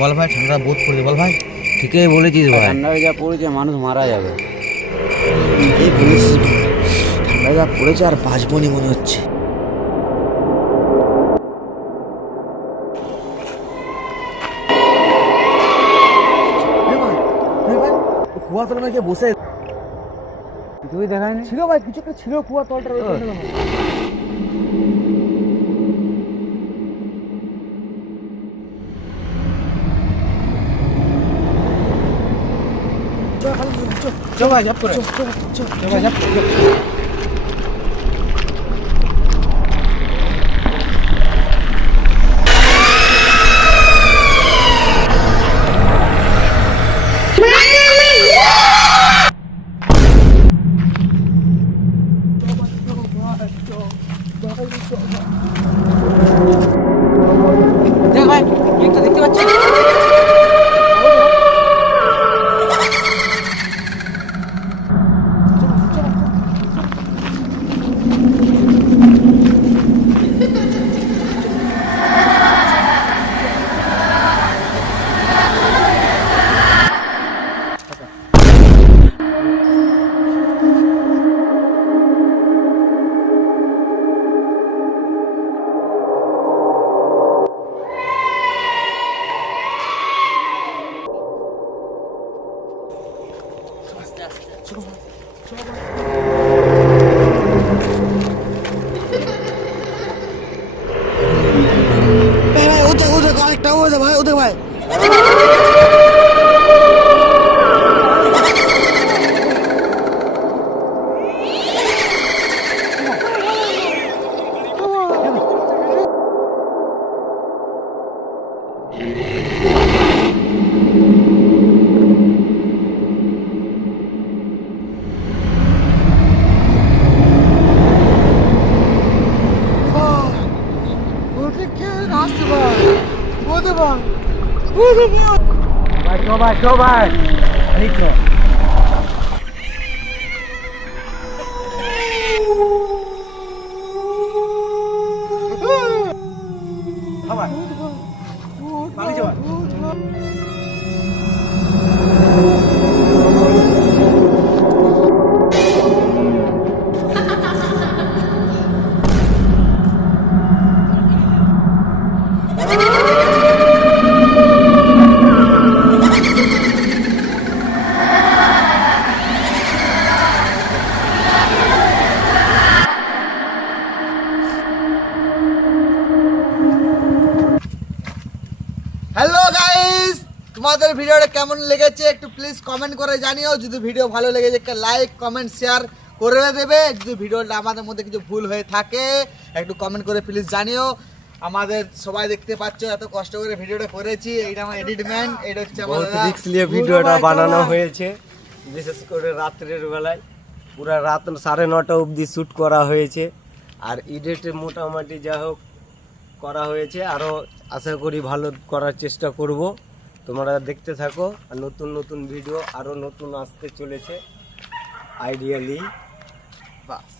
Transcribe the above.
বল ভাই ঠান্ডা বহুত পড়েছে বল ভাই। ঠিকই বলেছিস ভাই, ঠান্ডা যা পড়েছে মানুষ মারা যাবে। এই বলেছিস ঠান্ডা যা পড়েছে আর বাঁচবো নি মনে হচ্ছে। কুয়া তলে নাকি বসে কিছুই দেখায়নি ছিল ভাই, কিছু একটা ছিল কুয়া তলটা। চল ভাই ঝাপ করে, চল ভাই ঝাপ করে। দেখ ভাই একটা দেখতে পাচ্ছি। সবাই হ্যালো গাইস, তোমাদের ভিডিওটা কেমন লেগেছে একটু প্লিজ কমেন্ট করে জানিও। যদি ভিডিও ভালো লেগেছে একটা লাইক কমেন্ট শেয়ার করে দেবে। যদি ভিডিওটা আমাদের মধ্যে কিছু ভুল হয়ে থাকে একটু কমেন্ট করে প্লিজ জানিও। আমাদের সবাই দেখতে পাচ্ছ এত কষ্ট করে ভিডিওটা করেছি। এইটা আমার এডিটম্যান, এটা হচ্ছে বহুত রিস্ক নিয়ে ভিডিওটা বানানো হয়েছে, বিশেষ করে রাত্রের বেলায় পুরো রাত 9:30 অবধি শ্যুট করা হয়েছে। আর এডিটে মোটামুটি যা হোক করা হয়েছে, আরও আশা করি ভালো করার চেষ্টা করব। তোমরা দেখতে থাকো, আর নতুন নতুন ভিডিও আরও নতুন আসতে চলেছে আইডিয়ালি। বাস।